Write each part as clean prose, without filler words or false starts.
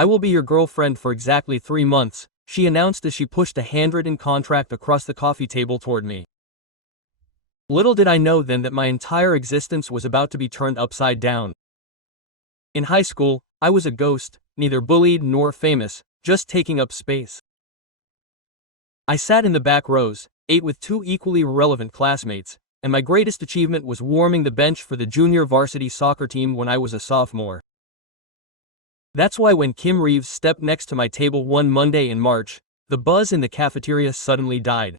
I will be your girlfriend for exactly 3 months, she announced as she pushed a handwritten contract across the coffee table toward me. Little did I know then that my entire existence was about to be turned upside down. In high school, I was a ghost, neither bullied nor famous, just taking up space. I sat in the back rows, ate with 2 equally irrelevant classmates, and my greatest achievement was warming the bench for the junior varsity soccer team when I was a sophomore. That's why when Kim Reeves stepped next to my table one Monday in March, the buzz in the cafeteria suddenly died.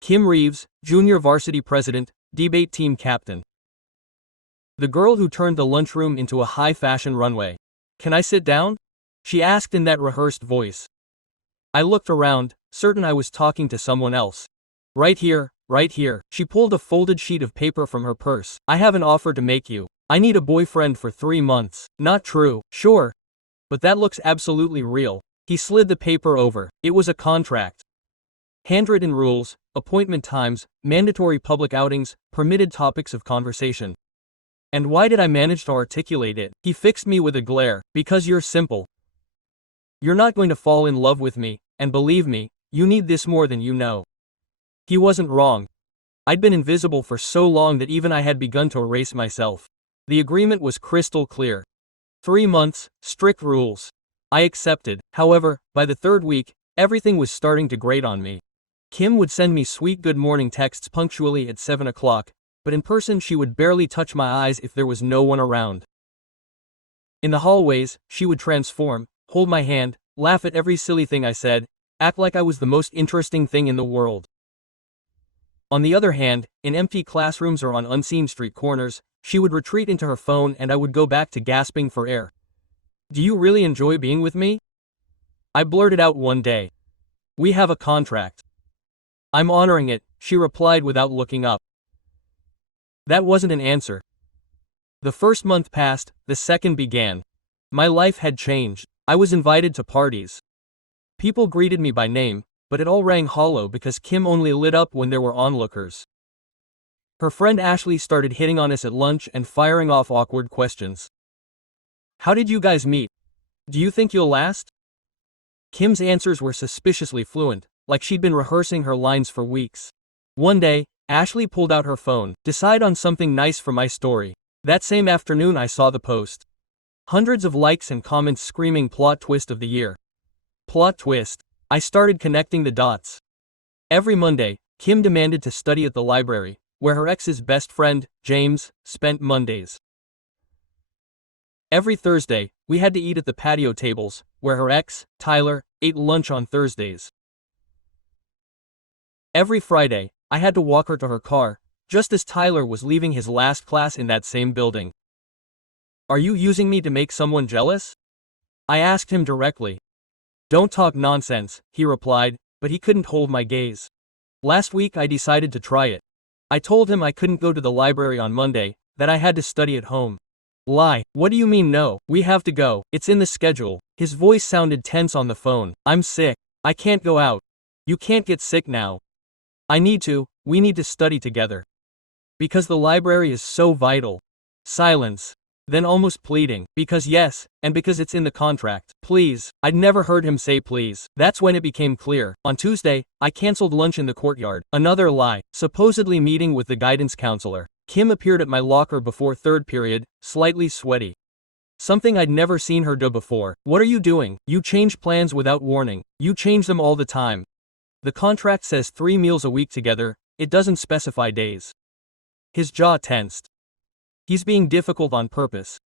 Kim Reeves, junior varsity president, debate team captain. The girl who turned the lunchroom into a high-fashion runway. "Can I sit down?" she asked in that rehearsed voice. I looked around, certain I was talking to someone else. Right here, right here." She pulled a folded sheet of paper from her purse. "I have an offer to make you. I need a boyfriend for 3 months. Not true, sure. But that looks absolutely real." He slid the paper over. It was a contract. Handwritten rules, appointment times, mandatory public outings, permitted topics of conversation. And why did I manage to articulate it? He fixed me with a glare. "Because you're simple. You're not going to fall in love with me, and believe me, you need this more than you know." He wasn't wrong. I'd been invisible for so long that even I had begun to erase myself. The agreement was crystal clear. 3 months, strict rules. I accepted. However, by the 3rd week, everything was starting to grate on me. Kim would send me sweet good morning texts punctually at 7 o'clock, but in person she would barely touch my eyes if there was no one around. In the hallways, she would transform, hold my hand, laugh at every silly thing I said, act like I was the most interesting thing in the world. On the other hand, in empty classrooms or on unseen street corners, she would retreat into her phone and I would go back to gasping for air. "Do you really enjoy being with me?" I blurted out one day. "We have a contract." "I'm honoring it," she replied without looking up. That wasn't an answer. The first month passed, the second began. My life had changed. I was invited to parties. People greeted me by name, but it all rang hollow because Kim only lit up when there were onlookers. Her friend Ashley started hitting on us at lunch and firing off awkward questions. "How did you guys meet? Do you think you'll last?" Kim's answers were suspiciously fluent, like she'd been rehearsing her lines for weeks. One day, Ashley pulled out her phone. "Decide on something nice for my story." That same afternoon I saw the post. Hundreds of likes and comments screaming plot twist of the year. Plot twist. I started connecting the dots. Every Monday, Kim demanded to study at the library, where her ex's best friend, James, spent Mondays. Every Thursday, we had to eat at the patio tables, where her ex, Tyler, ate lunch on Thursdays. Every Friday, I had to walk her to her car, just as Tyler was leaving his last class in that same building. "Are you using me to make someone jealous?" I asked him directly. "Don't talk nonsense," he replied, but he couldn't hold my gaze. Last week I decided to try it. I told him I couldn't go to the library on Monday, that I had to study at home. "Lie, what do you mean no? We have to go, it's in the schedule." His voice sounded tense on the phone. "I'm sick. I can't go out." "You can't get sick now." "I need to, we need to study together." "Because the library is so vital." Silence. Then almost pleading. "Because yes, and because it's in the contract. Please." I'd never heard him say please. That's when it became clear. On Tuesday, I canceled lunch in the courtyard. Another lie. Supposedly meeting with the guidance counselor. Kim appeared at my locker before 3rd period, slightly sweaty. Something I'd never seen her do before. "What are you doing? You change plans without warning. You change them all the time. The contract says 3 meals a week together, it doesn't specify days." His jaw tensed. "He's being difficult on purpose."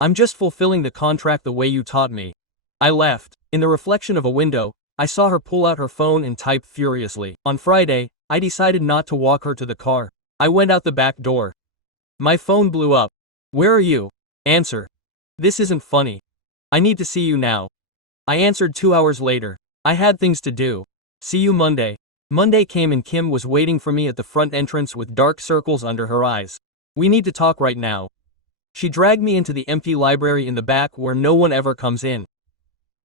"I'm just fulfilling the contract the way you taught me." I left. In the reflection of a window, I saw her pull out her phone and type furiously. On Friday, I decided not to walk her to the car. I went out the back door. My phone blew up. "Where are you?" "Answer. This isn't funny. I need to see you now." I answered 2 hours later. "I had things to do. See you Monday." Monday came and Kim was waiting for me at the front entrance with dark circles under her eyes. "We need to talk right now." She dragged me into the empty library in the back where no one ever comes in.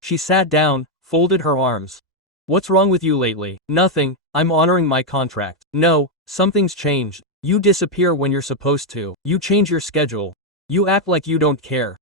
She sat down, folded her arms. "What's wrong with you lately?" "Nothing, I'm honoring my contract." "No, something's changed. You disappear when you're supposed to. You change your schedule. You act like you don't care."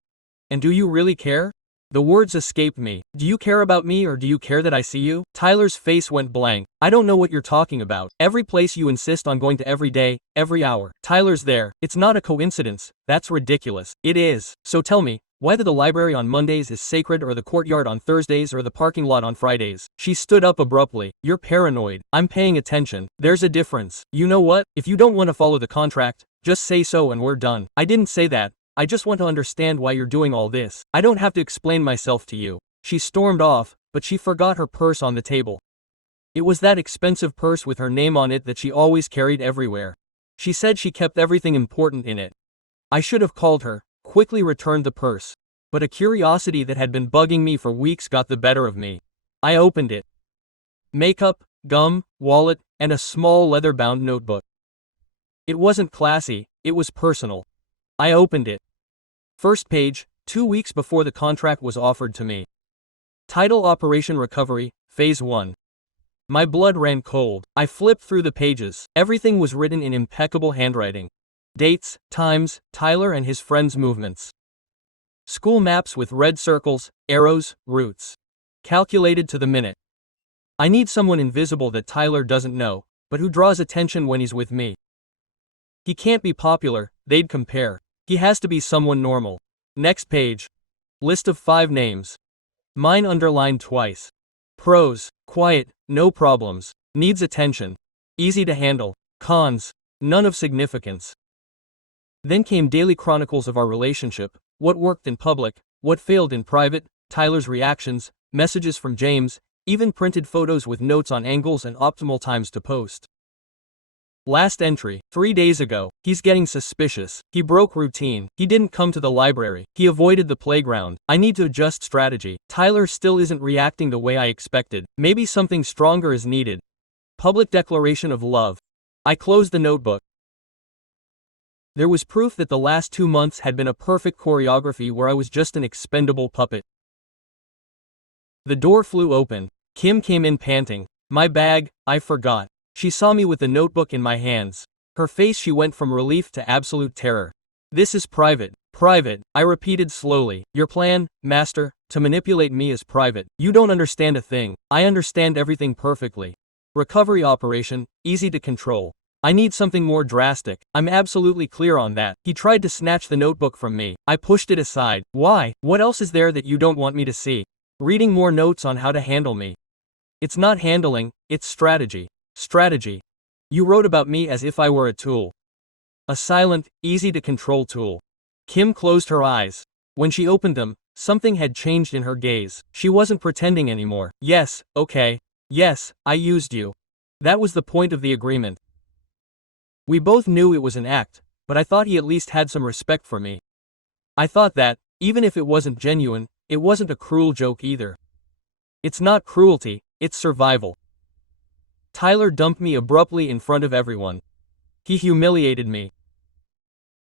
And do you really care? The words escaped me. Do you care about me or do you care that I see you? Tyler's face went blank. I don't know what you're talking about. Every place you insist on going to every day, every hour. Tyler's there. It's not a coincidence. That's ridiculous. It is. So tell me, whether the library on Mondays is sacred or the courtyard on Thursdays or the parking lot on Fridays. She stood up abruptly. You're paranoid. I'm paying attention. There's a difference. You know what? If you don't want to follow the contract, just say so and we're done. I didn't say that. I just want to understand why you're doing all this. I don't have to explain myself to you. She stormed off, but she forgot her purse on the table. It was that expensive purse with her name on it that she always carried everywhere. She said she kept everything important in it. I should have called her, quickly returned the purse. But a curiosity that had been bugging me for weeks got the better of me. I opened it. Makeup, gum, wallet, and a small leather-bound notebook. It wasn't classy, it was personal. I opened it. First page, 2 weeks before the contract was offered to me. Title: Operation Recovery, Phase 1. My blood ran cold. I flipped through the pages. Everything was written in impeccable handwriting. Dates, times, Tyler and his friends' movements. School maps with red circles, arrows, routes. Calculated to the minute. I need someone invisible that Tyler doesn't know, but who draws attention when he's with me. He can't be popular, they'd compare. He has to be someone normal. Next page. List of 5 names. Mine underlined twice. Pros: quiet, no problems, needs attention, easy to handle. Cons: none of significance. Then came daily chronicles of our relationship, what worked in public, what failed in private, Tyler's reactions, messages from James, even printed photos with notes on angles and optimal times to post. Last entry, 3 days ago. He's getting suspicious. He broke routine. He didn't come to the library. He avoided the playground. I need to adjust strategy. Tyler still isn't reacting the way I expected. Maybe something stronger is needed. Public declaration of love. I closed the notebook. There was proof that the last 2 months had been a perfect choreography where I was just an expendable puppet. The door flew open. Kim came in panting. My bag, I forgot. She saw me with the notebook in my hands. Her face, she went from relief to absolute terror. This is private. Private, I repeated slowly. Your plan, master, to manipulate me is private. You don't understand a thing. I understand everything perfectly. Recovery operation, easy to control. I need something more drastic. I'm absolutely clear on that. He tried to snatch the notebook from me. I pushed it aside. Why? What else is there that you don't want me to see? Reading more notes on how to handle me. It's not handling, it's strategy. Strategy. You wrote about me as if I were a tool. A silent, easy-to-control tool. Kim closed her eyes. When she opened them, something had changed in her gaze. She wasn't pretending anymore. Yes, okay. Yes, I used you. That was the point of the agreement. We both knew it was an act, but I thought he at least had some respect for me. I thought that, even if it wasn't genuine, it wasn't a cruel joke either. It's not cruelty, it's survival. Tyler dumped me abruptly in front of everyone. He humiliated me.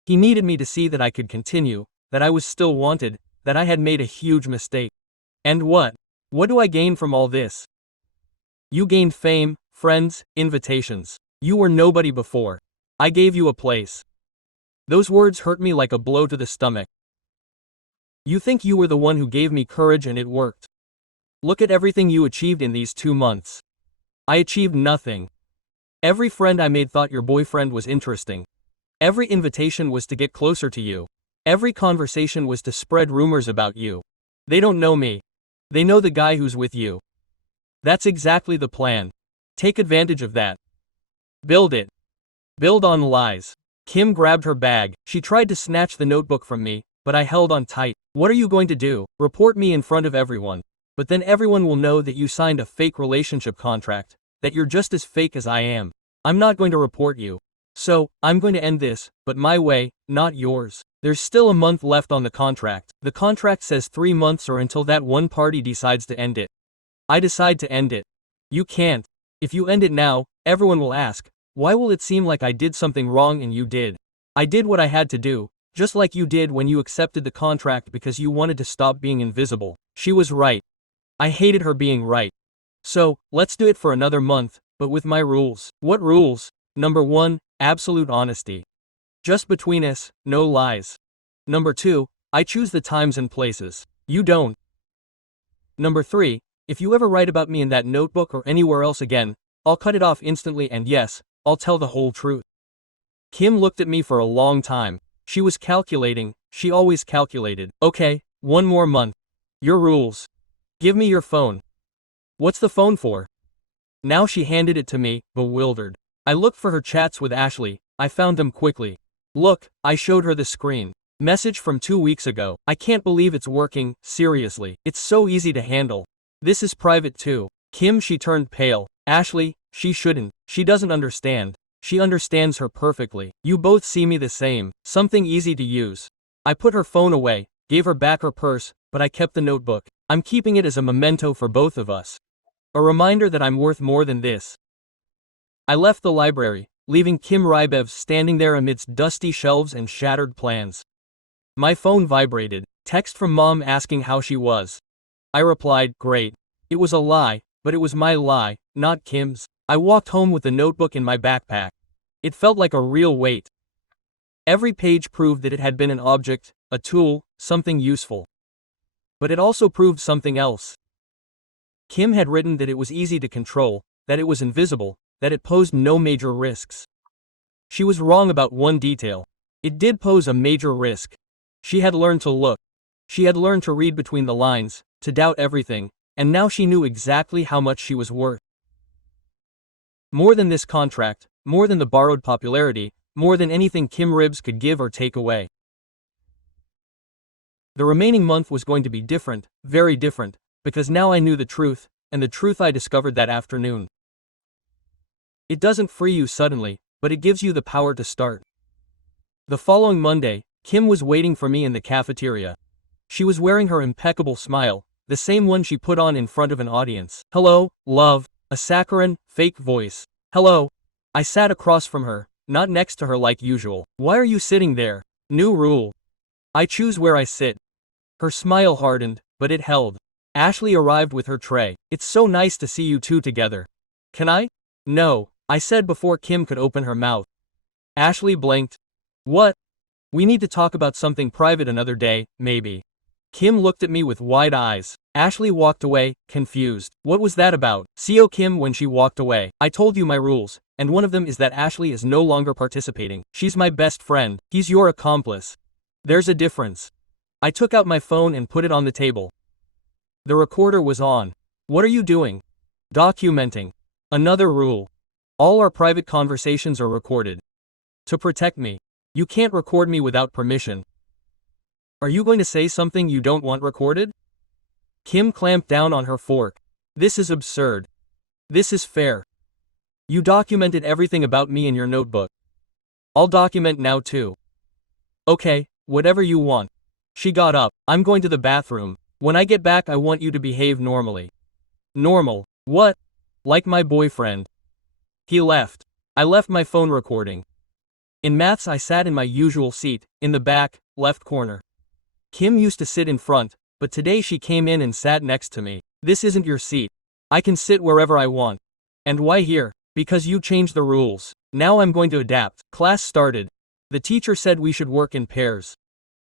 He needed me to see that I could continue, that I was still wanted, that I had made a huge mistake. And what? What do I gain from all this? You gained fame, friends, invitations. You were nobody before. I gave you a place. Those words hurt me like a blow to the stomach. You think you were the one who gave me courage and it worked. Look at everything you achieved in these 2 months. I achieved nothing. Every friend I made thought your boyfriend was interesting. Every invitation was to get closer to you. Every conversation was to spread rumors about you. They don't know me. They know the guy who's with you. That's exactly the plan. Take advantage of that. Build it. Build on lies. Kim grabbed her bag. She tried to snatch the notebook from me, but I held on tight. What are you going to do? Report me in front of everyone. But then everyone will know that you signed a fake relationship contract, that you're just as fake as I am. I'm not going to report you. So, I'm going to end this, but my way, not yours. There's still a month left on the contract. The contract says 3 months or until that one party decides to end it. I decide to end it. You can't. If you end it now, everyone will ask, why will it seem like I did something wrong and you did? I did what I had to do, just like you did when you accepted the contract because you wanted to stop being invisible. She was right. I hated her being right. So, let's do it for another month, but with my rules. What rules? Number 1, absolute honesty. Just between us, no lies. Number 2, I choose the times and places. You don't. Number 3. If you ever write about me in that notebook or anywhere else again, I'll cut it off instantly and yes, I'll tell the whole truth. Kim looked at me for a long time. She was calculating, she always calculated. Okay, 1 more month. Your rules. Give me your phone. What's the phone for? Now she handed it to me, bewildered. I looked for her chats with Ashley, I found them quickly. Look, I showed her the screen. Message from 2 weeks ago. I can't believe it's working, seriously. It's so easy to handle. This is private too. Kim, she turned pale. Ashley, she shouldn't. She doesn't understand. She understands her perfectly. You both see me the same. Something easy to use. I put her phone away, gave her back her purse, but I kept the notebook. I'm keeping it as a memento for both of us. A reminder that I'm worth more than this. I left the library, leaving Kim Rybev standing there amidst dusty shelves and shattered plans. My phone vibrated. Text from mom asking how she was. I replied, great. It was a lie, but it was my lie, not Kim's. I walked home with the notebook in my backpack. It felt like a real weight. Every page proved that it had been an object, a tool, something useful. But it also proved something else. Kim had written that it was easy to control, that it was invisible, that it posed no major risks. She was wrong about one detail. It did pose a major risk. She had learned to look. She had learned to read between the lines, to doubt everything, and now she knew exactly how much she was worth. More than this contract, more than the borrowed popularity, more than anything Kim Ribs could give or take away. The remaining month was going to be different, very different, because now I knew the truth, and the truth I discovered that afternoon. It doesn't free you suddenly, but it gives you the power to start. The following Monday, Kim was waiting for me in the cafeteria. She was wearing her impeccable smile, the same one she put on in front of an audience. Hello, love, a saccharine, fake voice. Hello. I sat across from her, not next to her like usual. Why are you sitting there? New rule. I choose where I sit. Her smile hardened, but it held. Ashley arrived with her tray. It's so nice to see you two together. Can I? No, I said before Kim could open her mouth. Ashley blinked. What? We need to talk about something private another day, maybe. Kim looked at me with wide eyes. Ashley walked away, confused. What was that about? CO Kim when she walked away. I told you my rules, and one of them is that Ashley is no longer participating. She's my best friend. He's your accomplice. There's a difference. I took out my phone and put it on the table. The recorder was on. What are you doing? Documenting. Another rule. All our private conversations are recorded. To protect me. You can't record me without permission. Are you going to say something you don't want recorded? Kim clamped down on her fork. This is absurd. This is fair. You documented everything about me in your notebook. I'll document now too. Okay, whatever you want. She got up. I'm going to the bathroom. When I get back I want you to behave normally. Normal? What? Like my boyfriend. He left. I left my phone recording. In maths I sat in my usual seat, in the back, left corner. Kim used to sit in front, but today she came in and sat next to me. This isn't your seat. I can sit wherever I want. And why here? Because you changed the rules. Now I'm going to adapt. Class started. The teacher said we should work in pairs.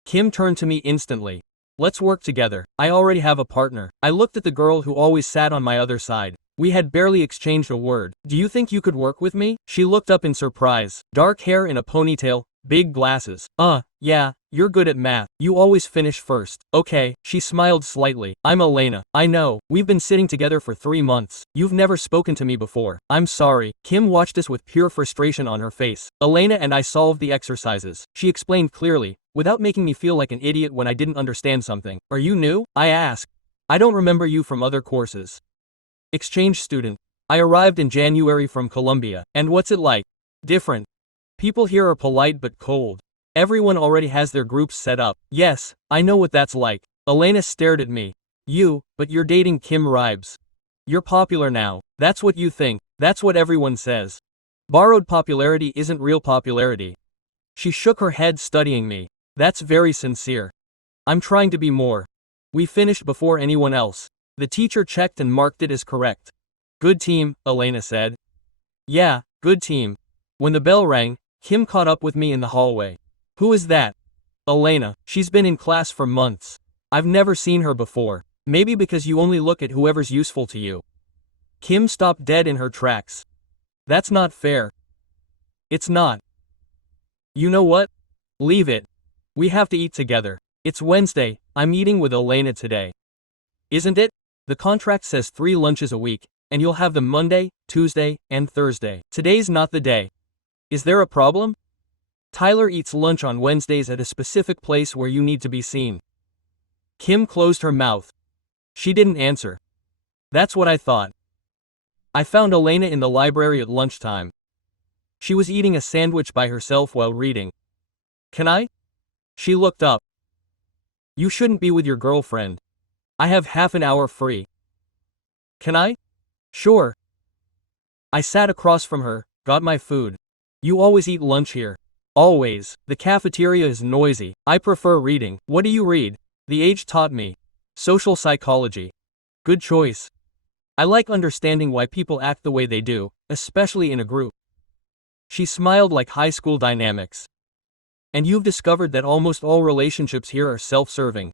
Kim turned to me instantly. Let's work together. I already have a partner. I looked at the girl who always sat on my other side. We had barely exchanged a word. Do you think you could work with me? She looked up in surprise. Dark hair in a ponytail, big glasses. Yeah, you're good at math. You always finish first. Okay, she smiled slightly. I'm Elena. I know, we've been sitting together for 3 months. You've never spoken to me before. I'm sorry. Kim watched us with pure frustration on her face. Elena and I solved the exercises. She explained clearly, without making me feel like an idiot when I didn't understand something. Are you new? I asked. I don't remember you from other courses. Exchange student. I arrived in January from Colombia. And what's it like? Different. People here are polite but cold. Everyone already has their groups set up. Yes, I know what that's like. Elena stared at me. But you're dating Kim Ribes. You're popular now. That's what you think. That's what everyone says. Borrowed popularity isn't real popularity. She shook her head studying me. That's very sincere. I'm trying to be more. We finished before anyone else. The teacher checked and marked it as correct. Good team, Elena said. Yeah, good team. When the bell rang, Kim caught up with me in the hallway. Who is that? Elena, she's been in class for months. I've never seen her before. Maybe because you only look at whoever's useful to you. Kim stopped dead in her tracks. That's not fair. It's not. You know what? Leave it. We have to eat together. It's Wednesday, I'm eating with Elena today. Isn't it? The contract says 3 lunches a week, and you'll have them Monday, Tuesday, and Thursday. Today's not the day. Is there a problem? Tyler eats lunch on Wednesdays at a specific place where you need to be seen. Kim closed her mouth. She didn't answer. That's what I thought. I found Elena in the library at lunchtime. She was eating a sandwich by herself while reading. Can I? She looked up. You shouldn't be with your girlfriend. I have half an hour free. Can I? Sure. I sat across from her, got my food. You always eat lunch here. Always. The cafeteria is noisy. I prefer reading. What do you read? The Age taught me. Social psychology. Good choice. I like understanding why people act the way they do, especially in a group. She smiled like high school dynamics. And you've discovered that almost all relationships here are self-serving.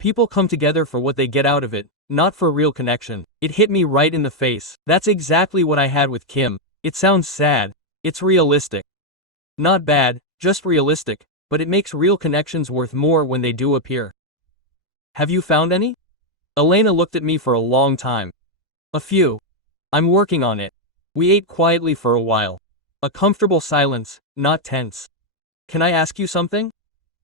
People come together for what they get out of it, not for real connection. It hit me right in the face. That's exactly what I had with Kim. It sounds sad. It's realistic. Not bad, just realistic, but it makes real connections worth more when they do appear. Have you found any? Elena looked at me for a long time. A few. I'm working on it. We ate quietly for a while. A comfortable silence, not tense. Can I ask you something?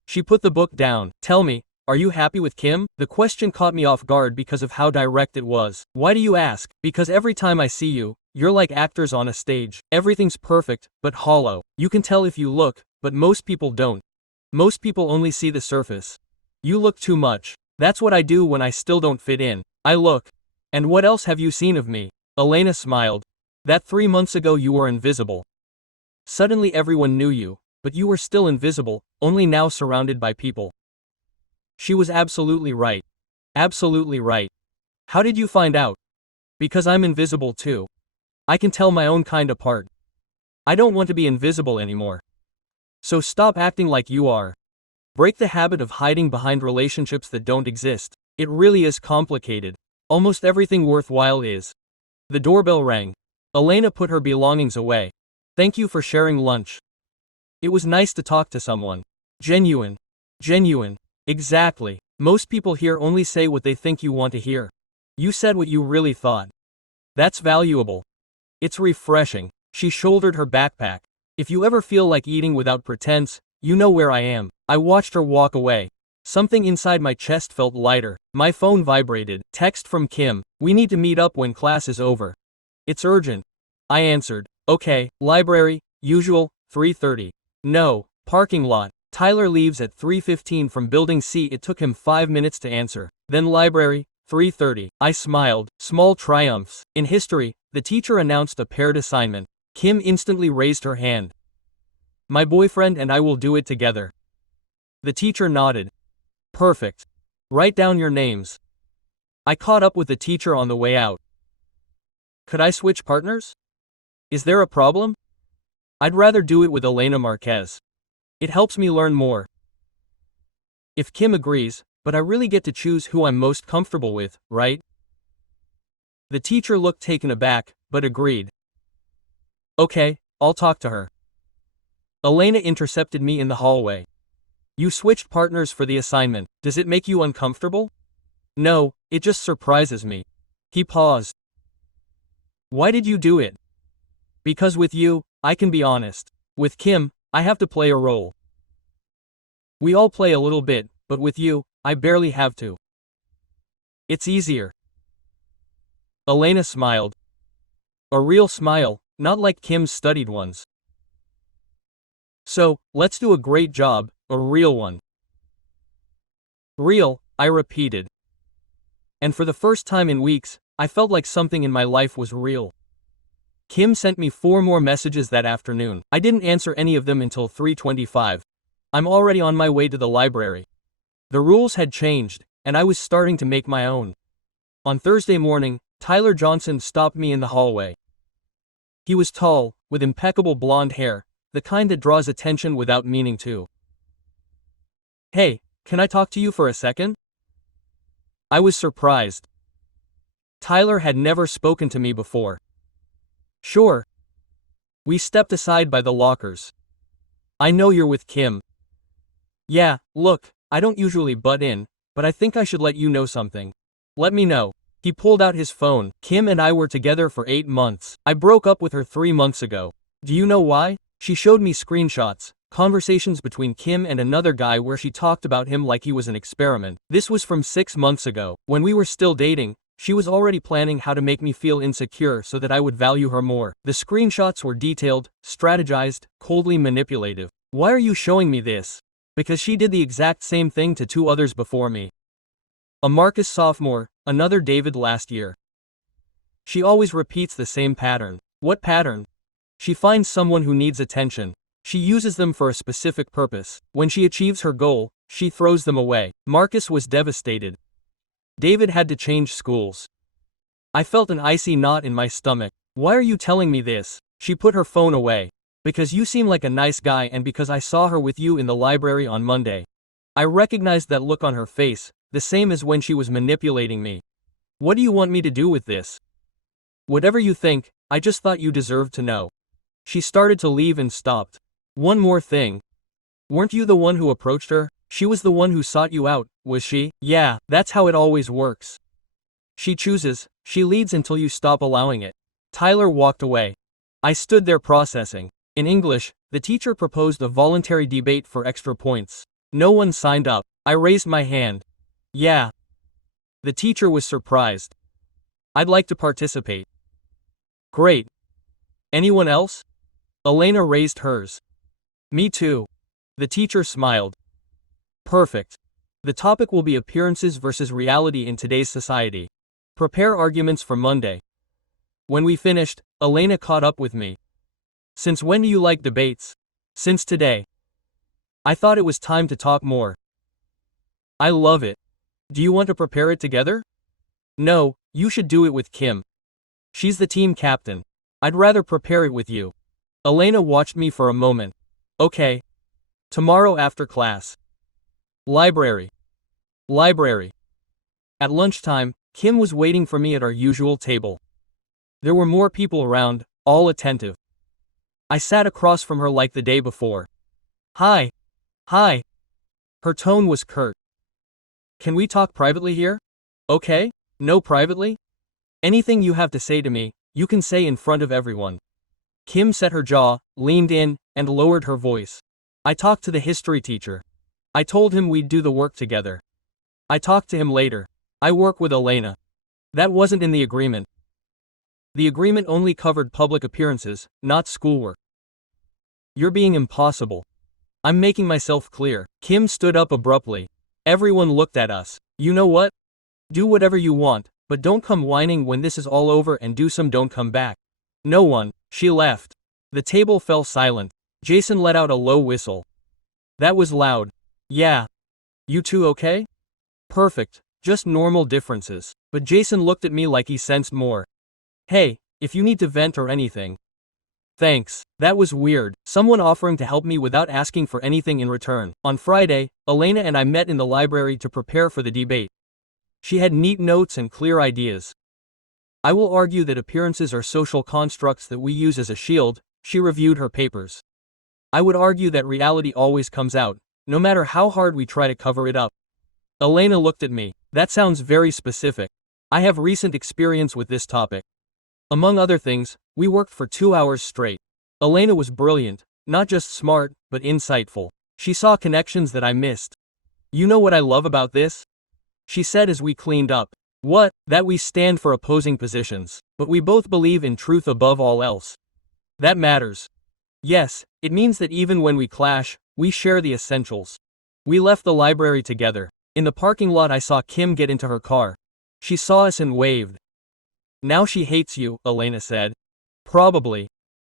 She put the book down. Tell me, are you happy with Kim? The question caught me off guard because of how direct it was. Why do you ask? Because every time I see you, you're like actors on a stage. Everything's perfect, but hollow. You can tell if you look, but most people don't. Most people only see the surface. You look too much. That's what I do when I still don't fit in. I look. And what else have you seen of me? Elena smiled. That 3 months ago you were invisible. Suddenly everyone knew you, but you were still invisible, only now surrounded by people. She was absolutely right. Absolutely right. How did you find out? Because I'm invisible too. I can tell my own kind apart. I don't want to be invisible anymore. So stop acting like you are. Break the habit of hiding behind relationships that don't exist. It really is complicated. Almost everything worthwhile is. The doorbell rang. Elena put her belongings away. Thank you for sharing lunch. It was nice to talk to someone. Genuine. Genuine. Exactly. Most people here only say what they think you want to hear. You said what you really thought. That's valuable. It's refreshing. She shouldered her backpack. If you ever feel like eating without pretense, you know where I am. I watched her walk away. Something inside my chest felt lighter. My phone vibrated. Text from Kim. We need to meet up when class is over. It's urgent. I answered. Okay, library, usual, 3:30. No, parking lot. Tyler leaves at 3:15 from building C. It took him 5 minutes to answer. Then library, 3:30. I smiled. Small triumphs. In history, the teacher announced a paired assignment. Kim instantly raised her hand. My boyfriend and I will do it together. The teacher nodded. Perfect. Write down your names. I caught up with the teacher on the way out. Could I switch partners? Is there a problem? I'd rather do it with Elena Marquez. It helps me learn more. If Kim agrees, but I really get to choose who I'm most comfortable with, right? The teacher looked taken aback, but agreed. Okay, I'll talk to her. Elena intercepted me in the hallway. You switched partners for the assignment. Does it make you uncomfortable? No, it just surprises me. He paused. Why did you do it? Because with you, I can be honest. With Kim, I have to play a role. We all play a little bit, but with you, I barely have to. It's easier. Elena smiled. A real smile, not like Kim's studied ones. So, let's do a great job, a real one. Real, I repeated. And for the first time in weeks, I felt like something in my life was real. Kim sent me 4 more messages that afternoon. I didn't answer any of them until 3:25. I'm already on my way to the library. The rules had changed, and I was starting to make my own. On Thursday morning, Tyler Johnson stopped me in the hallway. He was tall, with impeccable blonde hair, the kind that draws attention without meaning to. Hey, can I talk to you for a second? I was surprised. Tyler had never spoken to me before. Sure. We stepped aside by the lockers. I know you're with Kim. Yeah, look, I don't usually butt in, but I think I should let you know something. Let me know. He pulled out his phone. Kim and I were together for 8 months. I broke up with her 3 months ago. Do you know why? She showed me screenshots, conversations between Kim and another guy where she talked about him like he was an experiment. This was from 6 months ago. When we were still dating, she was already planning how to make me feel insecure so that I would value her more. The screenshots were detailed, strategized, coldly manipulative. Why are you showing me this? Because she did the exact same thing to 2 others before me. A Marcus sophomore, another David last year. She always repeats the same pattern. What pattern? She finds someone who needs attention. She uses them for a specific purpose. When she achieves her goal, she throws them away. Marcus was devastated. David had to change schools. I felt an icy knot in my stomach. Why are you telling me this? She put her phone away. Because you seem like a nice guy and because I saw her with you in the library on Monday. I recognized that look on her face, the same as when she was manipulating me. What do you want me to do with this? Whatever you think, I just thought you deserved to know. She started to leave and stopped. One more thing. Weren't you the one who approached her? She was the one who sought you out, was she? Yeah, that's how it always works. She chooses, she leads until you stop allowing it. Tyler walked away. I stood there processing. In English, the teacher proposed a voluntary debate for extra points. No one signed up. I raised my hand. Yeah. The teacher was surprised. I'd like to participate. Great. Anyone else? Elena raised hers. Me too. The teacher smiled. Perfect. The topic will be appearances versus reality in today's society. Prepare arguments for Monday. When we finished, Elena caught up with me. Since when do you like debates? Since today. I thought it was time to talk more. I love it. Do you want to prepare it together? No, you should do it with Kim. She's the team captain. I'd rather prepare it with you. Elena watched me for a moment. Okay. Tomorrow after class. Library. Library. At lunchtime, Kim was waiting for me at our usual table. There were more people around, all attentive. I sat across from her like the day before. Hi. Hi. Her tone was curt. Can we talk privately here? Okay? No privately? Anything you have to say to me, you can say in front of everyone. Kim set her jaw, leaned in, and lowered her voice. I talked to the history teacher. I told him we'd do the work together. I talked to him later. I work with Elena. That wasn't in the agreement. The agreement only covered public appearances, not schoolwork. You're being impossible. I'm making myself clear. Kim stood up abruptly. Everyone looked at us. You know what? Do whatever you want, but don't come whining when this is all over and do some don't come back. No one. She left. The table fell silent. Jason let out a low whistle. That was loud. Yeah. You two okay? Perfect. Just normal differences. But Jason looked at me like he sensed more. Hey, if you need to vent or anything. Thanks. That was weird. Someone offering to help me without asking for anything in return. On Friday, Elena and I met in the library to prepare for the debate. She had neat notes and clear ideas. I will argue that appearances are social constructs that we use as a shield. She reviewed her papers. I would argue that reality always comes out, no matter how hard we try to cover it up. Elena looked at me. That sounds very specific. I have recent experience with this topic. Among other things, we worked for 2 hours straight. Elena was brilliant, not just smart, but insightful. She saw connections that I missed. You know what I love about this? She said as we cleaned up. What? That we stand for opposing positions, but we both believe in truth above all else. That matters. Yes, it means that even when we clash, we share the essentials. We left the library together. In the parking lot I saw Kim get into her car. She saw us and waved. Now she hates you, Elena said. Probably.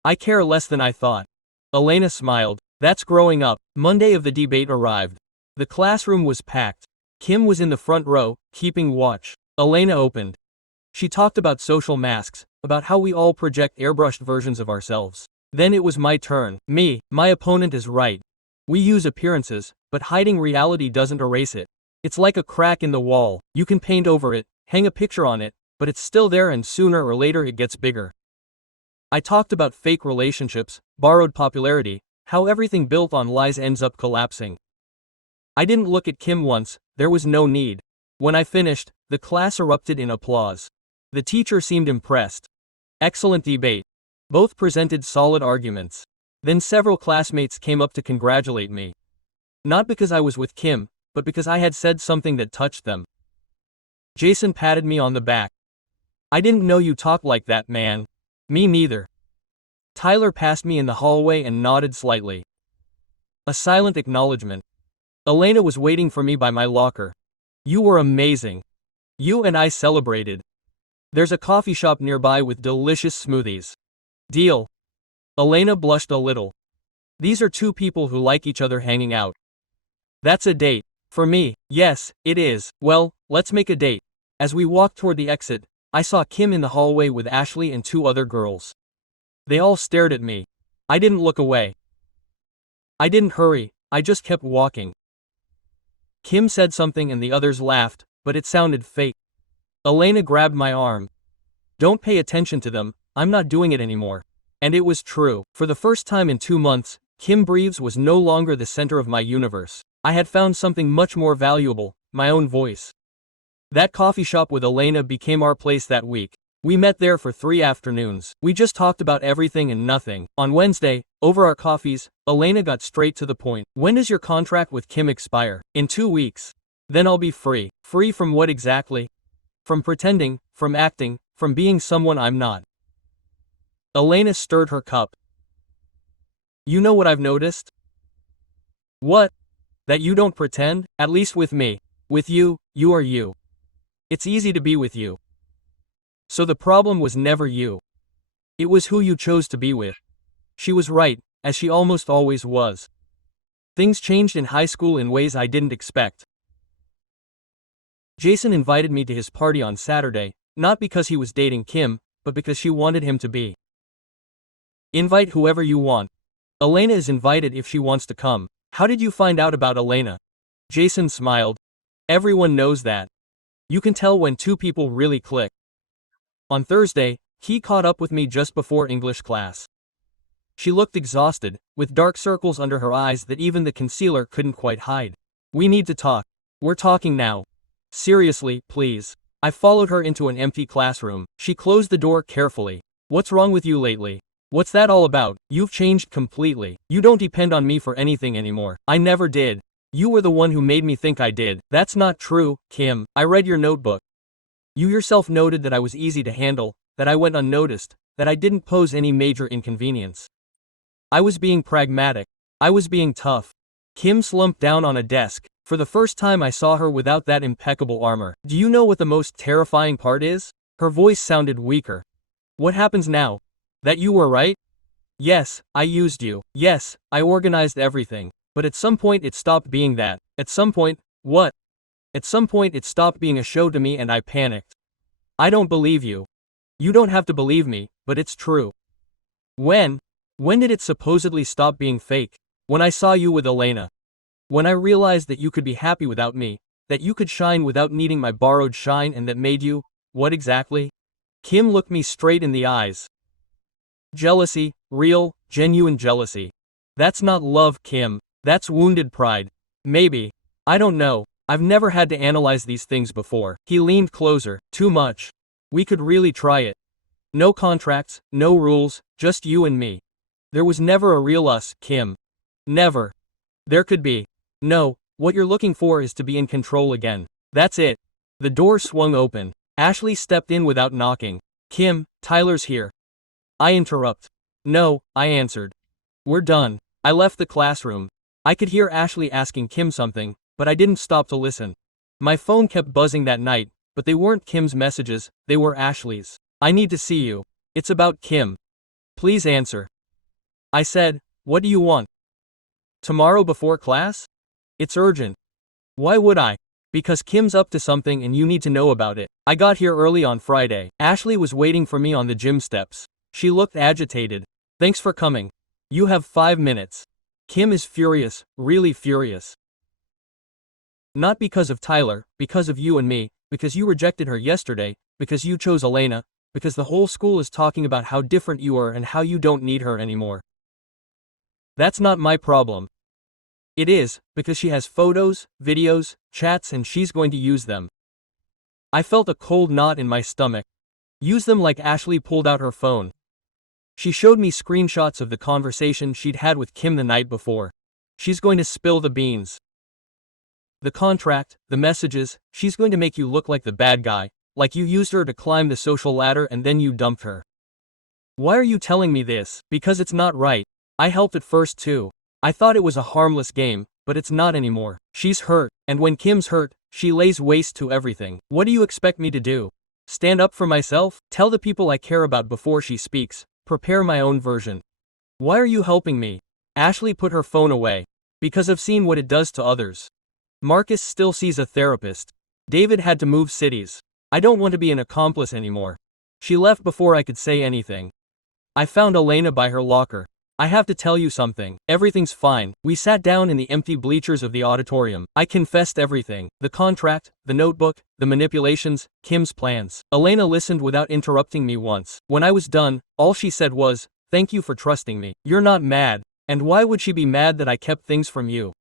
I care less than I thought. Elena smiled. That's growing up. Monday of the debate arrived. The classroom was packed. Kim was in the front row, keeping watch. Elena opened. She talked about social masks, about how we all project airbrushed versions of ourselves. Then it was my turn. My opponent is right. We use appearances, but hiding reality doesn't erase it. It's like a crack in the wall. You can paint over it, hang a picture on it, but it's still there and sooner or later it gets bigger. I talked about fake relationships, borrowed popularity, how everything built on lies ends up collapsing. I didn't look at Kim once, there was no need. When I finished, the class erupted in applause. The teacher seemed impressed. Excellent debate. Both presented solid arguments. Then several classmates came up to congratulate me. Not because I was with Kim, but because I had said something that touched them. Jason patted me on the back. I didn't know you talked like that, man. Me neither. Tyler passed me in the hallway and nodded slightly. A silent acknowledgement. Elena was waiting for me by my locker. You were amazing. You and I celebrated. There's a coffee shop nearby with delicious smoothies. Deal. Elena blushed a little. These are two people who like each other hanging out. That's a date. For me, yes, it is. Well, let's make a date. As we walked toward the exit, I saw Kim in the hallway with Ashley and two other girls. They all stared at me. I didn't look away. I didn't hurry, I just kept walking. Kim said something and the others laughed, but it sounded fake. Elena grabbed my arm. Don't pay attention to them, I'm not doing it anymore. And it was true. For the first time in 2 months, Kim Breves was no longer the center of my universe. I had found something much more valuable, my own voice. That coffee shop with Elena became our place that week. We met there for 3 afternoons. We just talked about everything and nothing. On Wednesday, over our coffees, Elena got straight to the point. When does your contract with Kim expire? In 2 weeks. Then I'll be free. Free from what exactly? From pretending, from acting, from being someone I'm not. Elena stirred her cup. You know what I've noticed? What? That you don't pretend, at least with me. With you, you are you. It's easy to be with you. So the problem was never you. It was who you chose to be with. She was right, as she almost always was. Things changed in high school in ways I didn't expect. Jason invited me to his party on Saturday, not because he was dating Kim, but because she wanted him to be. Invite whoever you want. Elena is invited if she wants to come. How did you find out about Elena? Jason smiled. Everyone knows that. You can tell when two people really click. On Thursday, he caught up with me just before English class. She looked exhausted, with dark circles under her eyes that even the concealer couldn't quite hide. We need to talk. We're talking now. Seriously, please. I followed her into an empty classroom. She closed the door carefully. What's wrong with you lately? What's that all about? You've changed completely. You don't depend on me for anything anymore. I never did. You were the one who made me think I did. That's not true, Kim. I read your notebook. You yourself noted that I was easy to handle, that I went unnoticed, that I didn't pose any major inconvenience. I was being pragmatic. I was being tough. Kim slumped down on a desk. For the first time I saw her without that impeccable armor. Do you know what the most terrifying part is? Her voice sounded weaker. What happens now? That you were right? Yes, I used you. Yes, I organized everything. But at some point it stopped being that. At some point, what? At some point it stopped being a show to me and I panicked. I don't believe you. You don't have to believe me, but it's true. When? When did it supposedly stop being fake? When I saw you with Elena. When I realized that you could be happy without me, that you could shine without needing my borrowed shine and that made you, what exactly? Kim looked me straight in the eyes. Jealousy, real, genuine jealousy. That's not love, Kim. That's wounded pride. Maybe. I don't know. I've never had to analyze these things before. He leaned closer. Too much. We could really try it. No contracts, no rules, just you and me. There was never a real us, Kim. Never. There could be. No, what you're looking for is to be in control again. That's it. The door swung open. Ashley stepped in without knocking. Kim, Tyler's here. I interrupt. No, I answered. We're done. I left the classroom. I could hear Ashley asking Kim something, but I didn't stop to listen. My phone kept buzzing that night, but they weren't Kim's messages, they were Ashley's. I need to see you. It's about Kim. Please answer. I said, what do you want? Tomorrow before class? It's urgent. Why would I? Because Kim's up to something and you need to know about it. I got here early on Friday. Ashley was waiting for me on the gym steps. She looked agitated. Thanks for coming. You have 5 minutes. Kim is furious, really furious. Not because of Tyler, because of you and me, because you rejected her yesterday, because you chose Elena, because the whole school is talking about how different you are and how you don't need her anymore. That's not my problem. It is, because she has photos, videos, chats, and she's going to use them. I felt a cold knot in my stomach. Use them like Ashley pulled out her phone. She showed me screenshots of the conversation she'd had with Kim the night before. She's going to spill the beans. The contract, the messages, she's going to make you look like the bad guy, like you used her to climb the social ladder and then you dumped her. Why are you telling me this? Because it's not right. I helped at first too. I thought it was a harmless game, but it's not anymore. She's hurt, and when Kim's hurt, she lays waste to everything. What do you expect me to do? Stand up for myself? Tell the people I care about before she speaks. Prepare my own version. Why are you helping me? Ashley put her phone away. Because I've seen what it does to others. Marcus still sees a therapist. David had to move cities. I don't want to be an accomplice anymore. She left before I could say anything. I found Elena by her locker. I have to tell you something. Everything's fine. We sat down in the empty bleachers of the auditorium. I confessed everything. The contract, the notebook, the manipulations, Kim's plans. Elena listened without interrupting me once. When I was done, all she said was, "Thank you for trusting me. You're not mad." And why would she be mad that I kept things from you?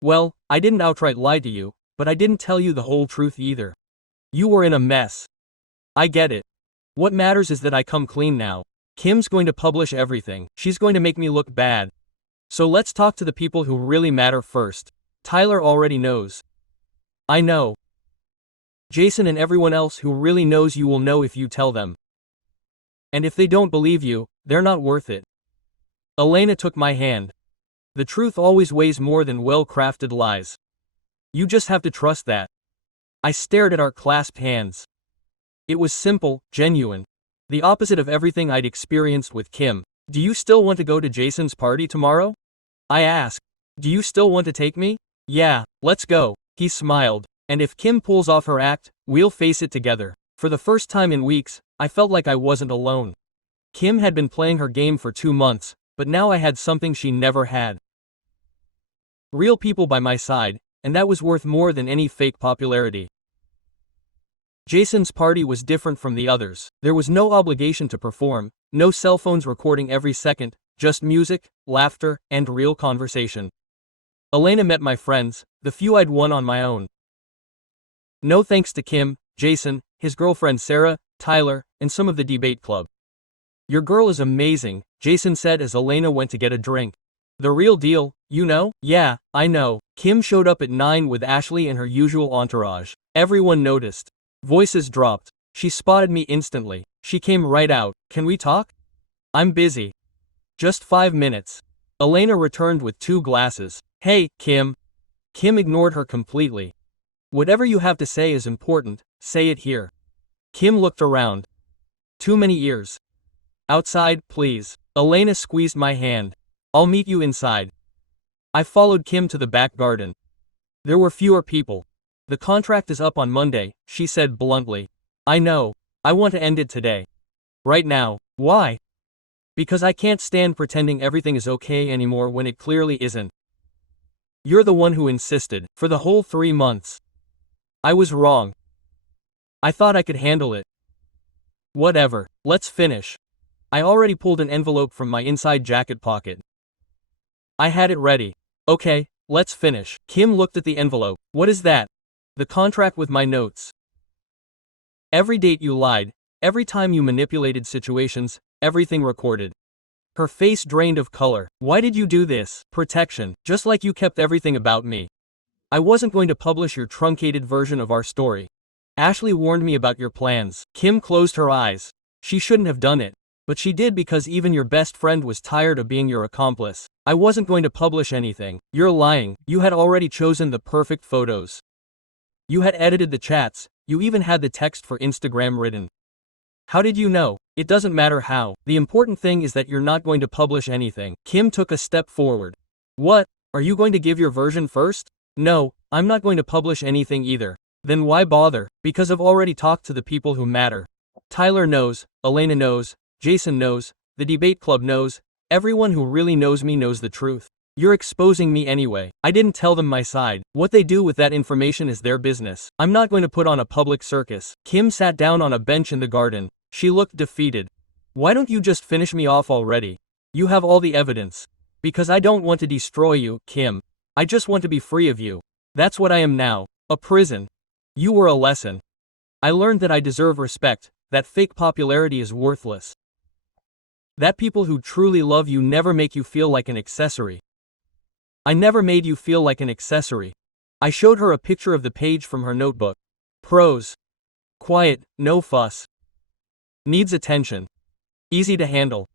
Well, I didn't outright lie to you, but I didn't tell you the whole truth either. You were in a mess. I get it. What matters is that I come clean now. Kim's going to publish everything. She's going to make me look bad. So let's talk to the people who really matter first. Tyler already knows. I know. Jason and everyone else who really knows you will know if you tell them. And if they don't believe you, they're not worth it. Elena took my hand. The truth always weighs more than well-crafted lies. You just have to trust that. I stared at our clasped hands. It was simple, genuine. The opposite of everything I'd experienced with Kim. Do you still want to go to Jason's party tomorrow? I asked. Do you still want to take me? Yeah, let's go. He smiled. And if Kim pulls off her act, we'll face it together. For the first time in weeks, I felt like I wasn't alone. Kim had been playing her game for 2 months, but now I had something she never had. Real people by my side, and that was worth more than any fake popularity. Jason's party was different from the others. There was no obligation to perform, no cell phones recording every second, just music, laughter, and real conversation. Elena met my friends, the few I'd won on my own. No thanks to Kim, Jason, his girlfriend Sarah, Tyler, and some of the debate club. Your girl is amazing, Jason said as Elena went to get a drink. The real deal, you know? Yeah, I know. Kim showed up at 9 with Ashley and her usual entourage. Everyone noticed. Voices dropped. She spotted me instantly. She came right out. Can we talk? I'm busy. Just 5 minutes. Elena returned with 2 glasses. Hey, Kim. Kim ignored her completely. Whatever you have to say is important, say it here. Kim looked around. Too many ears. Outside, please. Elena squeezed my hand. I'll meet you inside. I followed Kim to the back garden. There were fewer people. The contract is up on Monday, she said bluntly. I know. I want to end it today. Right now. Why? Because I can't stand pretending everything is okay anymore when it clearly isn't. You're the one who insisted, for the whole 3 months. I was wrong. I thought I could handle it. Whatever, let's finish. I already pulled an envelope from my inside jacket pocket. I had it ready. Okay, let's finish. Kim looked at the envelope. What is that? The contract with my notes. Every date you lied, every time you manipulated situations, everything recorded. Her face drained of color. Why did you do this? Protection, just like you kept everything about me. I wasn't going to publish your truncated version of our story. Ashley warned me about your plans. Kim closed her eyes. She shouldn't have done it. But she did because even your best friend was tired of being your accomplice. I wasn't going to publish anything. You're lying. You had already chosen the perfect photos. You had edited the chats, you even had the text for Instagram written. How did you know? It doesn't matter how. The important thing is that you're not going to publish anything. Kim took a step forward. What? Are you going to give your version first? No, I'm not going to publish anything either. Then why bother? Because I've already talked to the people who matter. Tyler knows, Elena knows, Jason knows, the debate club knows, everyone who really knows me knows the truth. You're exposing me anyway. I didn't tell them my side. What they do with that information is their business. I'm not going to put on a public circus. Kim sat down on a bench in the garden. She looked defeated. Why don't you just finish me off already? You have all the evidence. Because I don't want to destroy you, Kim. I just want to be free of you. That's what I am now. A prison. You were a lesson. I learned that I deserve respect, that fake popularity is worthless. That people who truly love you never make you feel like an accessory. I never made you feel like an accessory. I showed her a picture of the page from her notebook. Pros. Quiet, no fuss. Needs attention. Easy to handle.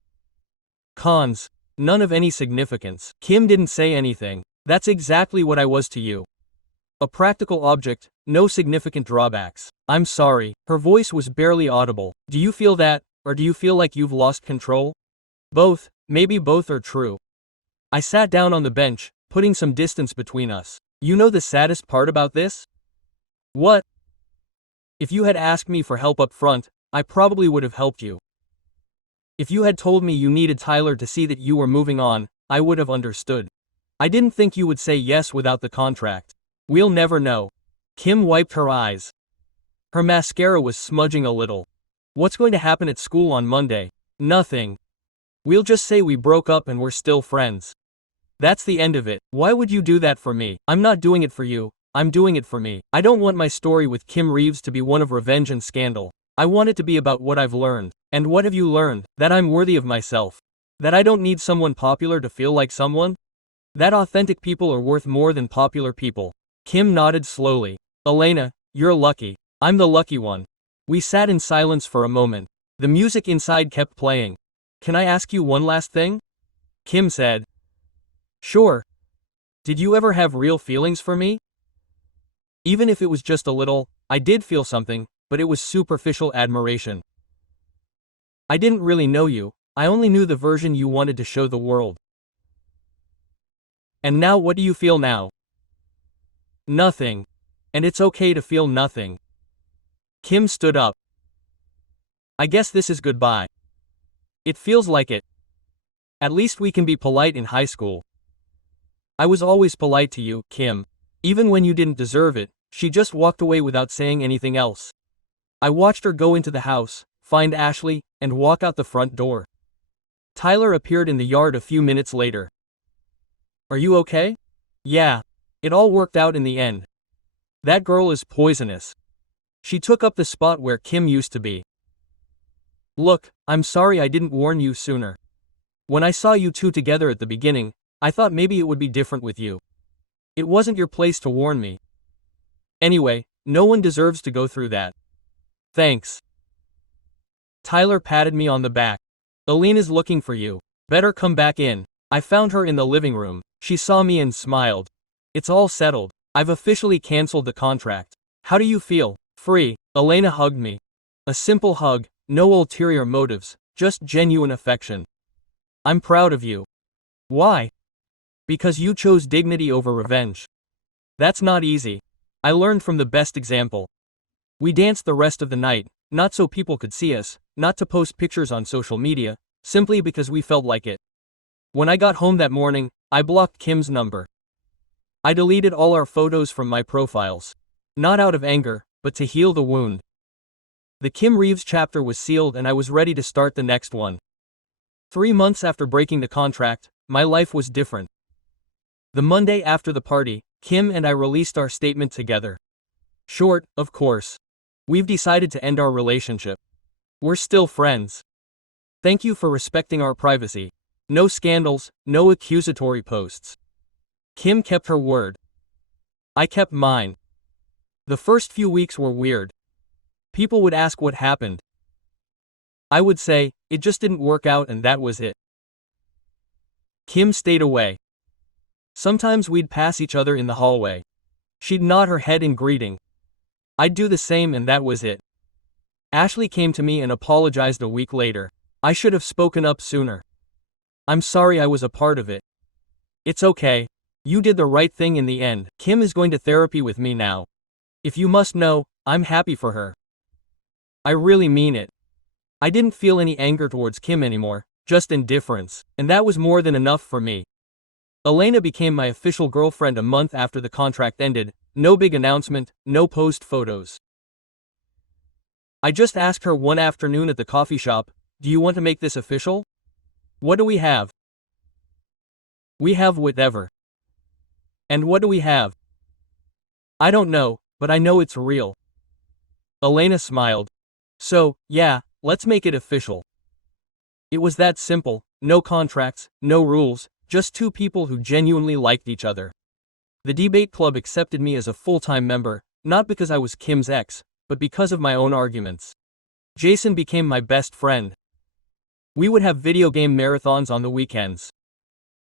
Cons. None of any significance. Kim didn't say anything. That's exactly what I was to you. A practical object, no significant drawbacks. I'm sorry. Her voice was barely audible. Do you feel that, or do you feel like you've lost control? Both. Maybe both are true. I sat down on the bench, putting some distance between us. You know the saddest part about this? What? If you had asked me for help up front, I probably would have helped you. If you had told me you needed Tyler to see that you were moving on, I would have understood. I didn't think you would say yes without the contract. We'll never know. Kim wiped her eyes. Her mascara was smudging a little. What's going to happen at school on Monday? Nothing. We'll just say we broke up and we're still friends. That's the end of it. Why would you do that for me? I'm not doing it for you. I'm doing it for me. I don't want my story with Kim Reeves to be one of revenge and scandal. I want it to be about what I've learned. And what have you learned? That I'm worthy of myself. That I don't need someone popular to feel like someone? That authentic people are worth more than popular people. Kim nodded slowly. Elena, you're lucky. I'm the lucky one. We sat in silence for a moment. The music inside kept playing. Can I ask you one last thing? Kim said. Sure. Did you ever have real feelings for me? Even if it was just a little, I did feel something, but it was superficial admiration. I didn't really know you, I only knew the version you wanted to show the world. And now what do you feel now? Nothing. And it's okay to feel nothing. Kim stood up. I guess this is goodbye. It feels like it. At least we can be polite in high school. I was always polite to you, Kim. Even when you didn't deserve it. She just walked away without saying anything else. I watched her go into the house, find Ashley, and walk out the front door. Tyler appeared in the yard a few minutes later. Are you okay? Yeah. It all worked out in the end. That girl is poisonous. She took up the spot where Kim used to be. Look, I'm sorry I didn't warn you sooner. When I saw you two together at the beginning, I thought maybe it would be different with you. It wasn't your place to warn me. Anyway, no one deserves to go through that. Thanks. Tyler patted me on the back. Elena's looking for you. Better come back in. I found her in the living room. She saw me and smiled. It's all settled. I've officially canceled the contract. How do you feel? Free. Elena hugged me. A simple hug, no ulterior motives, just genuine affection. I'm proud of you. Why? Because you chose dignity over revenge. That's not easy. I learned from the best example. We danced the rest of the night, not so people could see us, not to post pictures on social media, simply because we felt like it. When I got home that morning, I blocked Kim's number. I deleted all our photos from my profiles. Not out of anger, but to heal the wound. The Kim Reeves chapter was sealed and I was ready to start the next one. 3 months after breaking the contract, my life was different. The Monday after the party, Kim and I released our statement together. Short, of course. We've decided to end our relationship. We're still friends. Thank you for respecting our privacy. No scandals, no accusatory posts. Kim kept her word. I kept mine. The first few weeks were weird. People would ask what happened. I would say, it just didn't work out and that was it. Kim stayed away. Sometimes we'd pass each other in the hallway. She'd nod her head in greeting. I'd do the same and that was it. Ashley came to me and apologized a week later. I should have spoken up sooner. I'm sorry I was a part of it. It's okay. You did the right thing in the end. Kim is going to therapy with me now. If you must know, I'm happy for her. I really mean it. I didn't feel any anger towards Kim anymore, just indifference, and that was more than enough for me. Elena became my official girlfriend a month after the contract ended, no big announcement, no post photos. I just asked her one afternoon at the coffee shop, "Do you want to make this official?" "What do we have?" "We have whatever." "And what do we have?" "I don't know, but I know it's real." Elena smiled. "So, yeah, let's make it official." It was that simple, no contracts, no rules, just two people who genuinely liked each other. The debate club accepted me as a full-time member, not because I was Kim's ex, but because of my own arguments. Jason became my best friend. We would have video game marathons on the weekends.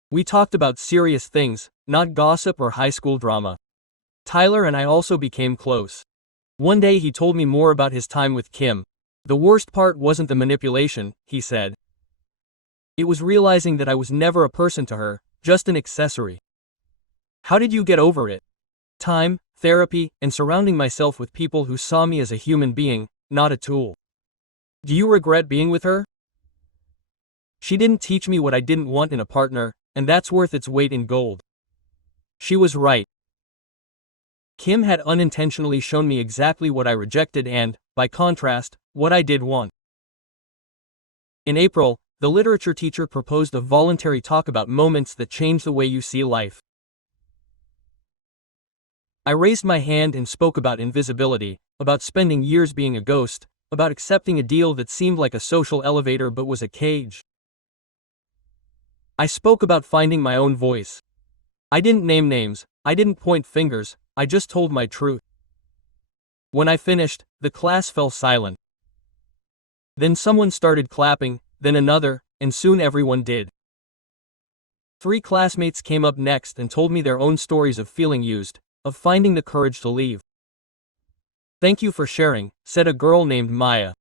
We talked about serious things, not gossip or high school drama. Tyler and I also became close. One day he told me more about his time with Kim. "The worst part wasn't the manipulation," he said. "It was realizing that I was never a person to her, just an accessory." "How did you get over it?" "Time, therapy, and surrounding myself with people who saw me as a human being, not a tool." "Do you regret being with her?" "She didn't teach me what I didn't want in a partner, and that's worth its weight in gold." She was right. Kim had unintentionally shown me exactly what I rejected and, by contrast, what I did want. In April, the literature teacher proposed a voluntary talk about moments that change the way you see life. I raised my hand and spoke about invisibility, about spending years being a ghost, about accepting a deal that seemed like a social elevator but was a cage. I spoke about finding my own voice. I didn't name names, I didn't point fingers, I just told my truth. When I finished, the class fell silent. Then someone started clapping, then another, and soon everyone did. 3 classmates came up next and told me their own stories of feeling used, of finding the courage to leave. "Thank you for sharing," said a girl named Maya.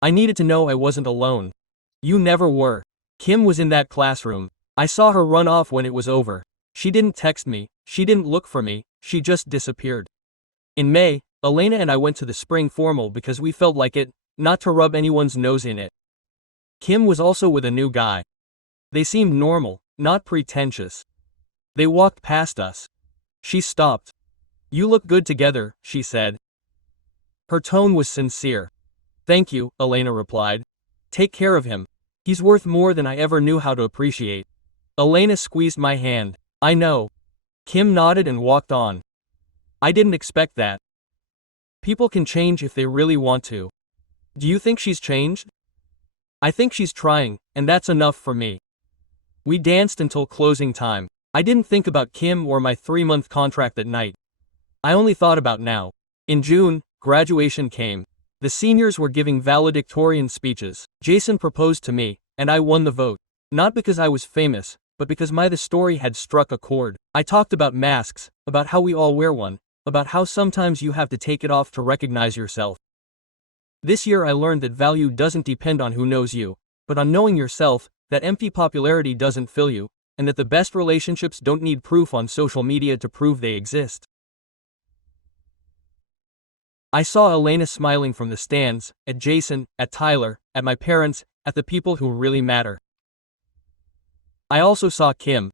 "I needed to know I wasn't alone." "You never were." Kim was in that classroom. I saw her run off when it was over. She didn't text me, she didn't look for me, she just disappeared. In May, Elena and I went to the spring formal because we felt like it, not to rub anyone's nose in it. Kim was also with a new guy. They seemed normal, not pretentious. They walked past us. She stopped. "You look good together," she said. Her tone was sincere. "Thank you," Elena replied. "Take care of him. He's worth more than I ever knew how to appreciate." Elena squeezed my hand. "I know." Kim nodded and walked on. I didn't expect that. People can change if they really want to. Do you think she's changed? I think she's trying, and that's enough for me. We danced until closing time. I didn't think about Kim or my 3-month contract that night. I only thought about now. In June, graduation came. The seniors were giving valedictorian speeches. Jason proposed to me, and I won the vote. Not because I was famous, but because the story had struck a chord. I talked about masks, about how we all wear one, about how sometimes you have to take it off to recognize yourself. This year I learned that value doesn't depend on who knows you, but on knowing yourself, that empty popularity doesn't fill you, and that the best relationships don't need proof on social media to prove they exist. I saw Elena smiling from the stands, at Jason, at Tyler, at my parents, at the people who really matter. I also saw Kim.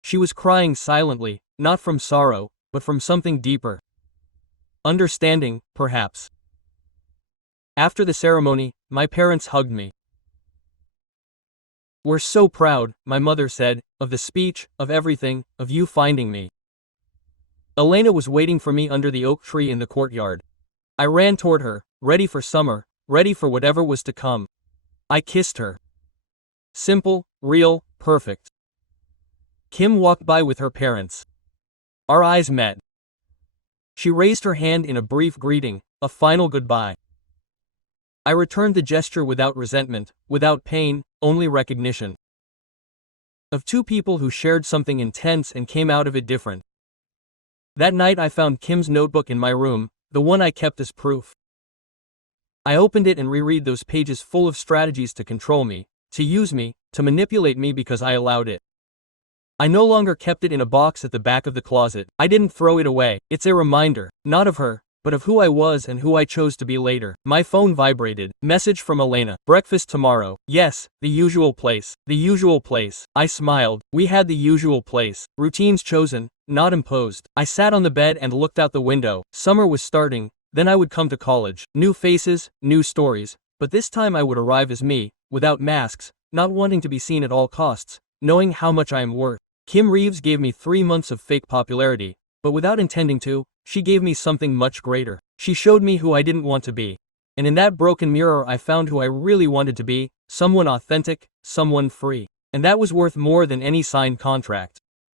She was crying silently, not from sorrow, but from something deeper. Understanding, perhaps. After the ceremony, my parents hugged me. "We're so proud," my mother said, "of the speech, of everything, of you finding me." Elena was waiting for me under the oak tree in the courtyard. I ran toward her, ready for summer, ready for whatever was to come. I kissed her. Simple, real, perfect. Kim walked by with her parents. Our eyes met. She raised her hand in a brief greeting, a final goodbye. I returned the gesture without resentment, without pain, only recognition. Of two people who shared something intense and came out of it different. That night I found Kim's notebook in my room, the one I kept as proof. I opened it and reread those pages full of strategies to control me, to use me, to manipulate me because I allowed it. I no longer kept it in a box at the back of the closet. I didn't throw it away. It's a reminder, not of her, but of who I was and who I chose to be later. My phone vibrated. Message from Elena. Breakfast tomorrow. Yes, the usual place. The usual place. I smiled. We had the usual place. Routines chosen, not imposed. I sat on the bed and looked out the window. Summer was starting, then I would come to college. New faces, new stories, but this time I would arrive as me, without masks, not wanting to be seen at all costs, knowing how much I am worth. Kim Reeves gave me 3 months of fake popularity, but without intending to, she gave me something much greater. She showed me who I didn't want to be. And in that broken mirror I found who I really wanted to be, someone authentic, someone free. And that was worth more than any signed contract.